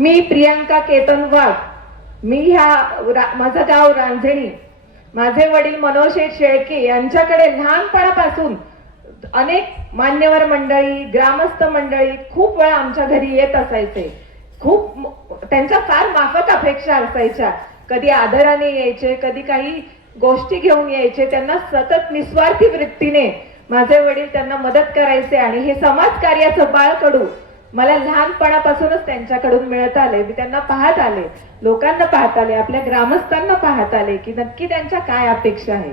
मी प्रियांका केतन वाघ, मी माझं गाव रांजणी. माझे वडील मनोज शेठ शेळके यांच्याकडे लहानपणापासून अनेक मान्यवर मंडळी, ग्रामस्थ मंडळी खूप वेळा आमच्या घरी येत असायचे. खूप त्यांच्या फार माफक अपेक्षा असायच्या. कधी आदराने यायचे, कधी काही गोष्टी घेऊन यायचे. त्यांना सतत निस्वार्थी वृत्तीने माझे वडील त्यांना मदत करायचे आणि हे समाज कार्याचं बाळकडू मला लहानपणापासूनच त्यांच्याकडून मिळत आले. मी त्यांना पाहत आले, लोकांना पाहत आले, आपल्या ग्रामस्थांना पाहत आले की नक्की त्यांच्या काय अपेक्षा आहे.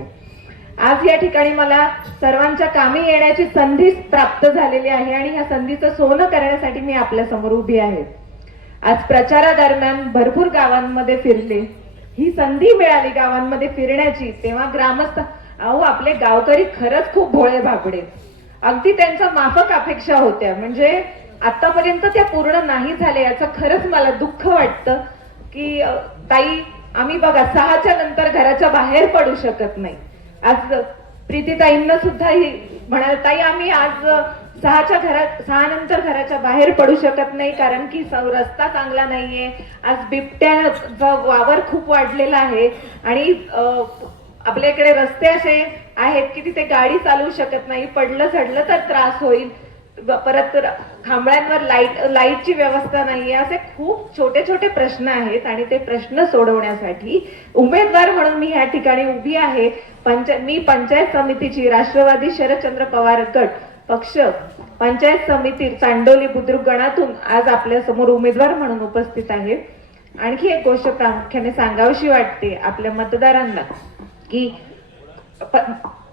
आज या ठिकाणी मला सर्वांच्या कामी येण्याची संधी प्राप्त झालेली आहे आणि या संधीचं सोनं करण्यासाठी मी आपल्या समोर उभी आहे. आज प्रचारादरम्यान भरपूर गावांमध्ये फिरले. ही संधी मिळाली गावांमध्ये फिरण्याची, तेव्हा ग्रामस्थ आपले गावकरी खरंच खूप भोळे भाबडे. अगदी त्यांच्या माफक अपेक्षा होत्या, म्हणजे आतापर्यंत त्या पूर्ण नाही झाल्या. याचं खरंच मला दुःख वाटतं की ताई, आम्ही बघा 6च्या नंतर घराच्या बाहेर पडू शकत नाही. आज प्रीतीताईंना सुद्धा ही म्हणाल, ताई आम्ही आज 6 नंतर घराच्या बाहेर पडू शकत नाही कारण की रस्ता चांगला नाहीये. आज बिबट्याचा वावर खूप वाढलेला आहे आणि आपल्याकडे रस्ते असे आहेत की तिथे गाडी चालवू शकत नाही. पडलं झडलं तर त्रास होईल. परत खांबळ्यांवर लाईटची व्यवस्था नाहीये. असे खूप छोटे छोटे प्रश्न आहेत आणि ते प्रश्न सोडवण्यासाठी उमेदवार म्हणून मी या ठिकाणी उभी आहे. मी पंचायत समितीची राष्ट्रवादी शरदचंद्र पवार गट पक्ष पंचायत समिती चांडोली बुद्रुक गणातून आज आपल्या समोर उमेदवार म्हणून उपस्थित आहे. आणखी एक गोष्ट प्रामुख्याने सांगावीशी वाटते आपल्या मतदारांना की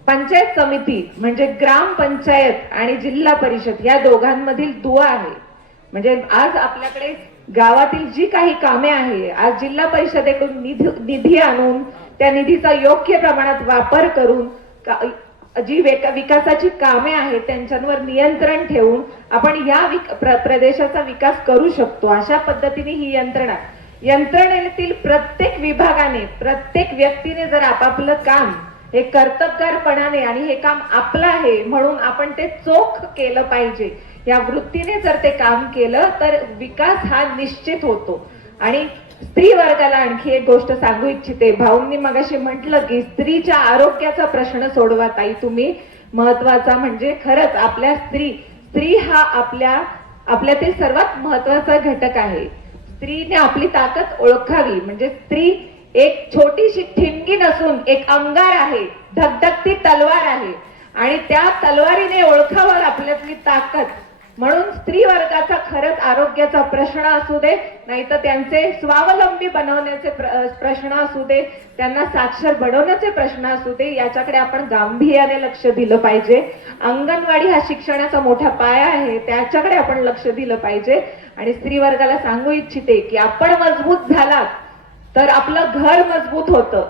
पंचायत समिती म्हणजे ग्रामपंचायत आणि जिल्हा परिषद या दोघांमधील दुवा आहे. म्हणजे आज आपल्याकडे गावातील जी काही कामे आहे, आज जिल्हा परिषदेकडून निधी आणून त्या निधीचा योग्य प्रमाणात वापर करून जी विकासाची कामे आहेत त्यांच्यावर नियंत्रण ठेवून आपण या प्रदेशाचा विकास करू शकतो. अशा पद्धतीने ही यंत्रणेतील प्रत्येक विभागाने, प्रत्येक व्यक्तीने जर आपापलं काम हे कर्तबगारपणाने आणि हे काम आपलं आहे म्हणून आपण ते चोख केलं पाहिजे, या वृत्तीने जर ते काम केलं तर विकास हा निश्चित होतो. आणि स्त्री वर्गाला आणखी एक गोष्ट सांगू इच्छिते. भाऊंनी मगाशी म्हटलं की स्त्रीच्या आरोग्याचा प्रश्न सोडवा ताई तुम्ही. महत्वाचा म्हणजे खरंच आपल्या स्त्री हा आपल्यातील सर्वात महत्वाचा घटक आहे. स्त्रीने आपली ताकद ओळखावी. म्हणजे स्त्री एक छोटीशी ठिणगी नसून एक अंगार आहे, धगधगती तलवार आहे आणि त्या तलवारीने ओळखावर आपल्यातली ताकद. म्हणून स्त्री वर्गाचा खरंच आरोग्याचा प्रश्न असू दे, नाहीतर त्यांचे स्वावलंबी बनवण्याचे प्रश्न असू दे, त्यांना साक्षर बनवण्याचे प्रश्न असू दे, याच्याकडे आपण गांभीर्याने लक्ष दिलं पाहिजे. अंगणवाडी हा शिक्षणाचा मोठा पाया आहे, त्याच्याकडे आपण लक्ष दिलं पाहिजे. आणि स्त्री वर्गाला सांगू इच्छिते की आपण मजबूत झालात तर आपलं घर मजबूत होतं,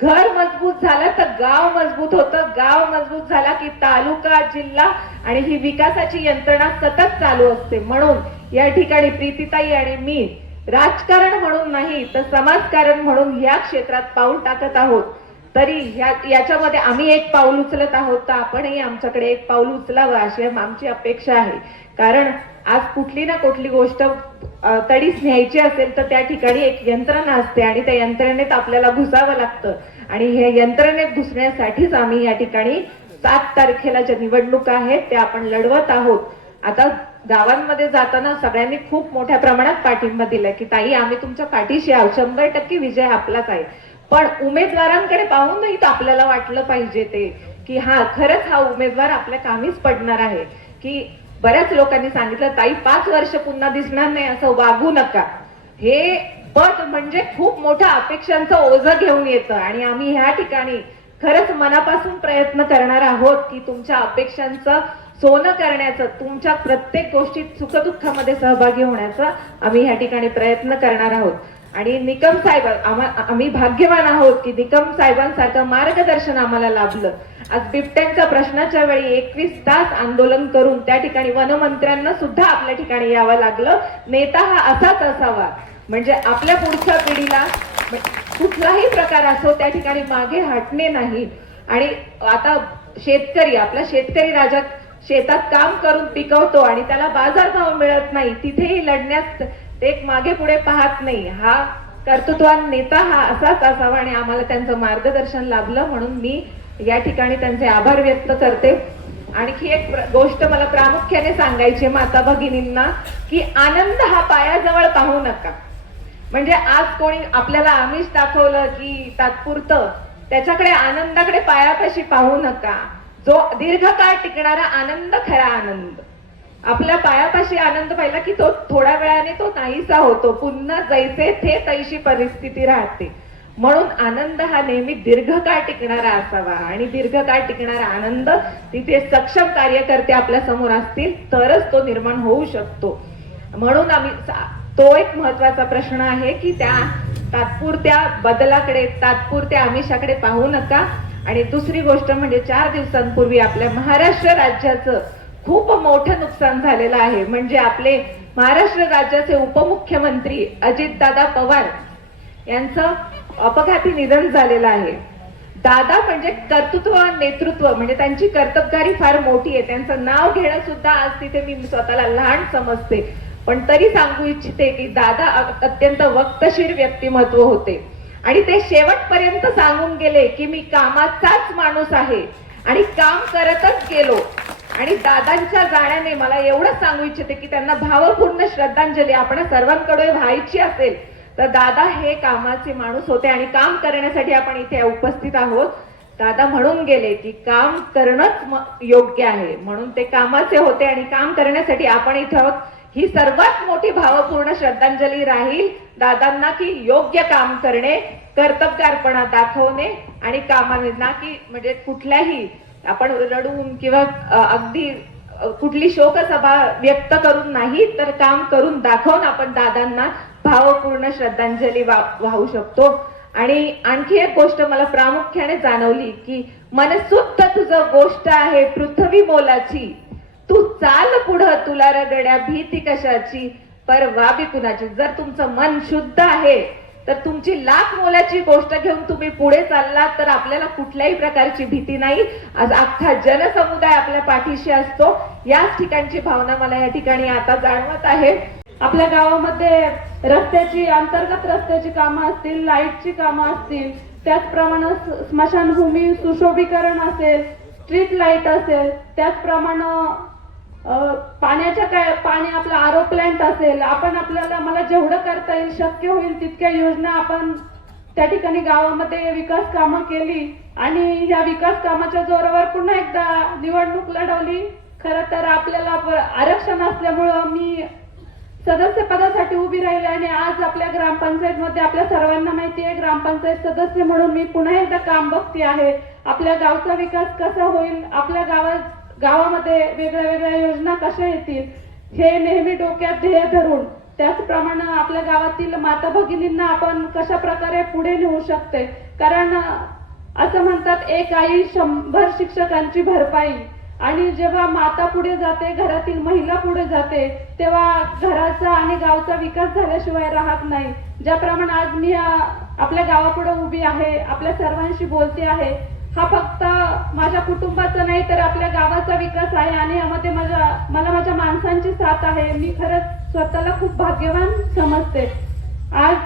घर मजबूत झालं तर गाव मजबूत होतं, गाव मजबूत झाला की तालुका, जिल्हा आणि ही विकासाची यंत्रणा सतत चालू असते. म्हणून या ठिकाणी प्रीतीताई आणि मी राजकारण म्हणून नाही तर समाजकारण म्हणून या क्षेत्रात पाऊल टाकत आहोत. तरी याच्यामध्ये आम्ही एक पाऊल उचलत आहोत तर आपणही आमच्याकडे एक पाऊल उचलावं अशी आमची अपेक्षा आहे. कारण आज कुठली ना कुठली गोष्ट तडीस न्यायची असेल तर त्या ठिकाणी एक यंत्रणा असते आणि त्या यंत्रणेत आपल्याला घुसावं लागतं. आणि हे यंत्रणेत घुसण्यासाठीच आम्ही या ठिकाणी 7 तारखेला ज्या निवडणुका आहेत त्या आपण लढवत आहोत. आता गावांमध्ये जाताना सगळ्यांनी खूप मोठ्या प्रमाणात पाठिंबा दिलाय की ताई आम्ही तुमच्या पाठीशी आहोत, 100% विजय आपलाच आहे. पण उमेदवारांकडे पाहूनही तर आपल्याला वाटलं पाहिजे ते की हा खरंच हा उमेदवार आपल्या कामीच पडणार आहे. की बऱ्याच लोकांनी सांगितलं ताई 5 वर्ष पुन्हा दिसणार नाही असं वागू नका. हे पद म्हणजे खूप मोठ्या अपेक्षांचं ओझं घेऊन येतं आणि आम्ही ह्या ठिकाणी खरंच मनापासून प्रयत्न करणार आहोत की तुमच्या अपेक्षांचं सोनं करण्याचं, तुमच्या प्रत्येक गोष्टीत सुखदुःखामध्ये सहभागी होण्याचा आम्ही ह्या ठिकाणी प्रयत्न करणार आहोत. आणि निकम साहेब, आम्ही भाग्यवान आहोत की निकम साहेबांसारखं मार्गदर्शन आम्हाला लाभलं. आज बिबट्यांच्या प्रश्नाच्या वेळी 21 तास आंदोलन करून त्या ठिकाणी वनमंत्र्यांना सुद्धा आपल्या ठिकाणी यावं लागलं. नेता हा असाच असावा, म्हणजे आपल्या पुढच्या पिढीला कुठलाही प्रकार असो त्या ठिकाणी मागे हटणे नाही. आणि आता आपला शेतकरी राजा शेतात काम करून पिकवतो आणि त्याला बाजारभाव मिळत नाही, तिथेही लढण्यास ते एक मागे पुढे पाहत नाही. हा कर्तृत्वान नेता हा असाच असावा आणि आम्हाला त्यांचं मार्गदर्शन लाभलं म्हणून मी या ठिकाणी त्यांचे आभार व्यक्त करते. आणखी एक गोष्ट मला प्रामुख्याने सांगायची माता भगिनींना की आनंद हा पायाजवळ पाहू नका. म्हणजे आज कोणी आपल्याला आमिष दाखवलं की तात्पुरतं, त्याच्याकडे आनंदाकडे पायापाशी पाहू नका. जो दीर्घकाळ टिकणारा आनंद खरा आनंद. आपल्या पायापाशी आनंद पाहिला की तो थोड्या वेळाने तो नाहीसा होतो. पुन्हा जैसे थे तैशी परिस्थिती राहते. म्हणून आनंद हा नेहमी दीर्घकाळ टिकणारा असावा आणि दीर्घकाळ टिकणारा आनंद तिथे सक्षम कार्यकर्ते आपल्या समोर असतील तरच तो निर्माण होऊ शकतो. म्हणून आम्ही तो एक महत्वाचा प्रश्न आहे की त्या तात्पुरत्या बदलाकडे, तात्पुरत्या आमिषाकडे पाहू नका. आणि दुसरी गोष्ट म्हणजे 4 दिवसांपूर्वी आपल्या महाराष्ट्र राज्याचं खूप मोठं नुकसान झालेलं आहे. म्हणजे आपले महाराष्ट्र राज्याचे उपमुख्यमंत्री अजितदादा पवार यांचं अपघाती निधन झालेलं आहे. दादा म्हणजे कर्तृत्व, नेतृत्व म्हणजे त्यांची कर्तबगारी फार मोठी आहे. त्यांचं नाव घेणं सुद्धा आज तिथे मी स्वतःला लहान समजते, पण तरी सांगू इच्छिते की दादा अत्यंत वक्तशीर व्यक्तिमत्व होते आणि ते शेवटपर्यंत सांगून गेले की मी कामाचाच माणूस आहे आणि काम करतच गेलो. आणि दादांच्या जाण्याने मला एवढं सांगू इच्छिते की त्यांना भावपूर्ण श्रद्धांजली आपण सर्वांकडे व्हायची असेल तर दादा हे कामाचे माणूस होते आणि काम करण्यासाठी आपण इथे उपस्थित आहोत. दादा म्हणून गेले की काम करणंच योग्य आहे, म्हणून ते कामाचे होते आणि काम करण्यासाठी आपण इथे आहोत. ही सर्वात मोठी भावपूर्ण श्रद्धांजली राहील दादांना की योग्य काम करणे, कर्तबगारपणा दाखवणे आणि कामाने, ना की म्हणजे कुठल्याही आपण रडून किंवा अगदी कुठली शोकसभा व्यक्त करून नाही तर काम करून दाखवून आपण दादांना भावपूर्ण श्रद्धांजली वाहू शकतो. आणि आणखी एक गोष्ट मला प्रामुख्याने जाणवली की मनसुक्त तुझं गोष्ट आहे पृथ्वी मोलाची, तू चाल पुढं तुला रगड्या भीती कशाची, परवा बी कुणाची. जर तुमचं मन शुद्ध आहे तर तुमची लाख मोलाची गोष्ट घेऊन तुम्ही पुढे चाललात तर आपल्याला कुठल्याही प्रकारची भीती नाही. आज अख्खा जनसमुदाय आपल्या पाठीशी असतो. याच ठिकाणची भावना मला या ठिकाणी आता जाणवत आहे. आपल्या गावामध्ये रस्त्याची, अंतर्गत रस्त्याची कामं असतील, लाईटची कामं असतील, त्याचप्रमाणे स्मशानभूमी सुशोभीकरण असेल, स्ट्रीट लाईट असेल, त्याचप्रमाणे पाण्याच्या पाणी आपला आरो प्लांट असेल. आपण आपल्याला मला जेवढं करता येईल शक्य होईल तितक्या योजना आपण त्या ठिकाणी गावामध्ये विकास कामं केली आणि या विकास कामाच्या जोरावर पुन्हा एकदा निवडणूक लढवली. खरं तर आपल्याला आरक्षण असल्यामुळं मी सदस्य पदासाठी उभी राहिले आणि आज आपल्या ग्रामपंचायतमध्ये आपल्या सर्वांना माहिती आहे ग्रामपंचायत सदस्य म्हणून मी पुन्हा एकदा काम बघते आहे. आपल्या गावचा विकास कसा होईल, आपल्या गावामध्ये वेगळ्या वेगळ्या योजना कशा येतील हे नेहमी डोक्यात ध्येय धरून, त्याचप्रमाणे आपल्या गावातील माता भगिनींना आपण कशा प्रकारे पुढे नेऊ शकते. कारण असं म्हणतात एक आई 100 शिक्षकांची भरपाई. आणि जेव्हा माता पुढे जाते, घरातील महिला पुढे जाते, तेव्हा घराचा आणि गावचा विकास झाल्याशिवाय राहत नाही. ज्याप्रमाणे आज मी आपल्या गावापुढे उभी आहे, आपल्या सर्वांशी बोलते आहे, हा फक्त माझ्या कुटुंबाचा नाही तर आपल्या गावाचा विकास आहे आणि यामध्ये मला माझ्या माणसांची साथ आहे. मी खरंच स्वतःला खूप भाग्यवान समजते. आज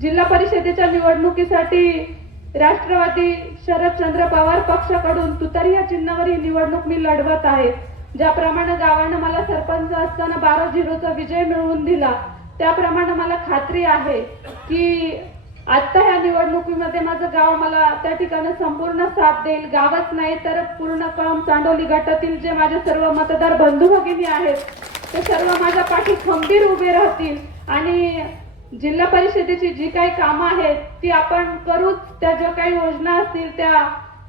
जिल्हा परिषदेच्या निवडणुकीसाठी राष्ट्रवादी शरदचंद्र पवार पक्षाकडून तुतारी या चिन्हावर ही निवडणूक मी लढवत आहे. ज्याप्रमाणे गावानं मला सरपंच असताना 12-0चा विजय मिळवून दिला, त्याप्रमाणे मला खात्री आहे की आता ह्या निवडणुकीमध्ये माझं गाव मला त्या ठिकाणी संपूर्ण साथ देईल. गावच नाही तर पूर्ण कळंब चांडोली गटातील जे माझे सर्व मतदार बंधू भगिनी आहेत ते सर्व माझ्या पाठी खंबीर उभे राहतील आणि जिल्हा परिषदेची जी काही कामं आहेत ती आपण करूच. त्या ज्या काही योजना असतील त्या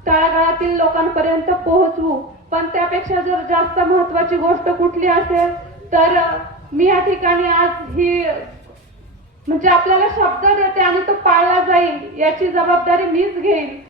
तळागाळातील लोकांपर्यंत पोहोचवू. पण त्यापेक्षा जर जास्त महत्वाची गोष्ट कुठली असेल तर मी या ठिकाणी आज ही म्हणजे आपल्याला शब्द देते आणि तो पाळला जाईल याची जबाबदारी मीच घेईल.